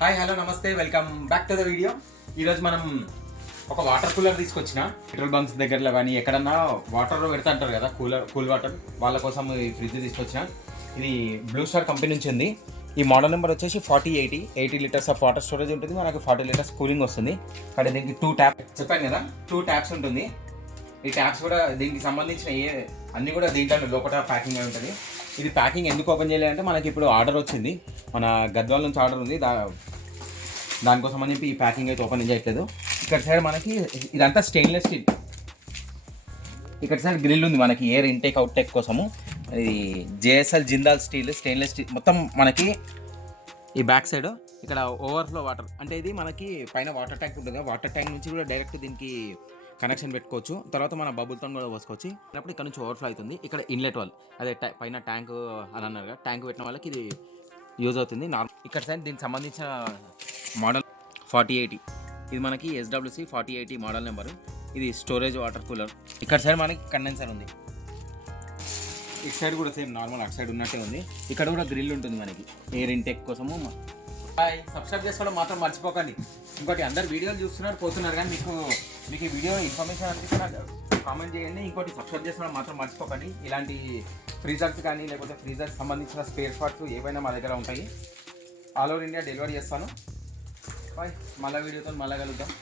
Hi hello నమస్తే welcome back to the video. ఈరోజు మనం ఒక వాటర్ కూలర్ తీసుకొచ్చిన పెట్రోల్ బంక్స్ దగ్గరలో కానీ ఎక్కడన్నా వాటర్ పెడతా అంటారు కదా, కూల్ వాటర్, వాళ్ళ కోసం ఈ ఫ్రిడ్జ్ తీసుకొచ్చిన. ఇది బ్లూ స్టార్ కంపెనీ నుంచి ఉంది. ఈ మోడల్ నెంబర్ వచ్చేసి 80 లీటర్స్ ఆఫ్ వాటర్ స్టోరేజ్ ఉంటుంది. మనకు 40 లీటర్స్ కూలింగ్ వస్తుంది. ఇక్కడ దీనికి 2 ట్యాప్ చెప్పాను కదా, 2 ట్యాప్స్ ఉంటుంది. ఈ ట్యాప్స్ కూడా దీనికి సంబంధించిన అన్నీ కూడా దీంట్లో లోపల ప్యాకింగ్ అయి ఉంటుంది. ఇది ప్యాకింగ్ ఎందుకు ఓపెన్ చేయాలంటే మనకి ఇప్పుడు ఆర్డర్ వచ్చింది, మన గద్వాల నుంచి ఆర్డర్ ఉంది. దానికోసం అని చెప్పి ఈ ప్యాకింగ్ అయితే ఓపెన్ చేయట్లేదు. ఇక్కడ సైడ్ మనకి ఇదంతా స్టెయిన్లెస్ స్టీల్. ఇక్కడ సైడ్ గ్రిల్ ఉంది మనకి ఎయిర్ ఇంటేక్ అవుట్టేక్ కోసము. ఇది JSL Jindal steel, stainless steel మొత్తం మనకి. ఈ బ్యాక్ సైడ్ ఇక్కడ ఓవర్ఫ్లో వాటర్ అంటే ఇది మనకి పైన వాటర్ ట్యాంక్ ఉంటుంది. వాటర్ ట్యాంక్ నుంచి కూడా డైరెక్ట్ దీనికి కనెక్షన్ పెట్టుకోవచ్చు. తర్వాత మన బబుల్తో కూడా పోసుకోవచ్చు. అప్పుడు ఇక్కడ నుంచి ఓవర్ఫ్లో అవుతుంది. ఇక్కడ ఇన్లెట్ వాల్, అదే పైన ట్యాంక్ అని అన్నారు కదా, ట్యాంక్ పెట్టిన వాళ్ళకి ఇది యూజ్ అవుతుంది. ఇక్కడ సైడ్ దీనికి సంబంధించిన మోడల్ 4080. ఇది మనకి SWC 4080 మోడల్ నెంబరు. ఇది స్టోరేజ్ వాటర్ కూలర్. ఇక్కడ సైడ్ మనకి కండెన్సర్ ఉంది. ఇటు సైడ్ కూడా సేమ్ నార్మల్ అటు సైడ్ ఉన్నట్టే ఉంది. ఇక్కడ కూడా గ్రిల్ ఉంటుంది మనకి ఎయిర్ ఇంటేక్ కోసము. సబ్స్క్రైబ్ చేసుకోవడం మాత్రం మర్చిపోకండి. ఇంకోటి, అందరు వీడియోలు చూస్తున్నారు పోతున్నారు, కానీ మీకు ఈ వీడియో ఇన్ఫర్మేషన్ అనిపిస్తున్నా కామెంట్ చేయండి. ఇంకోటి, సబ్స్క్రైబ్ చేసుకోవడం మాత్రం మర్చిపోకండి. ఇలాంటి ఫ్రీజర్స్ కానీ లేకపోతే ఫ్రీజర్స్ సంబంధించిన స్పేర్ పార్ట్స్ ఏవైనా మా దగ్గర ఉంటాయి. ఆల్ ఓవర్ ఇండియా డెలివరీ చేస్తాను. బాయ్, మళ్ళీ వీడియోతో మళ్ళీ కలుద్దాం.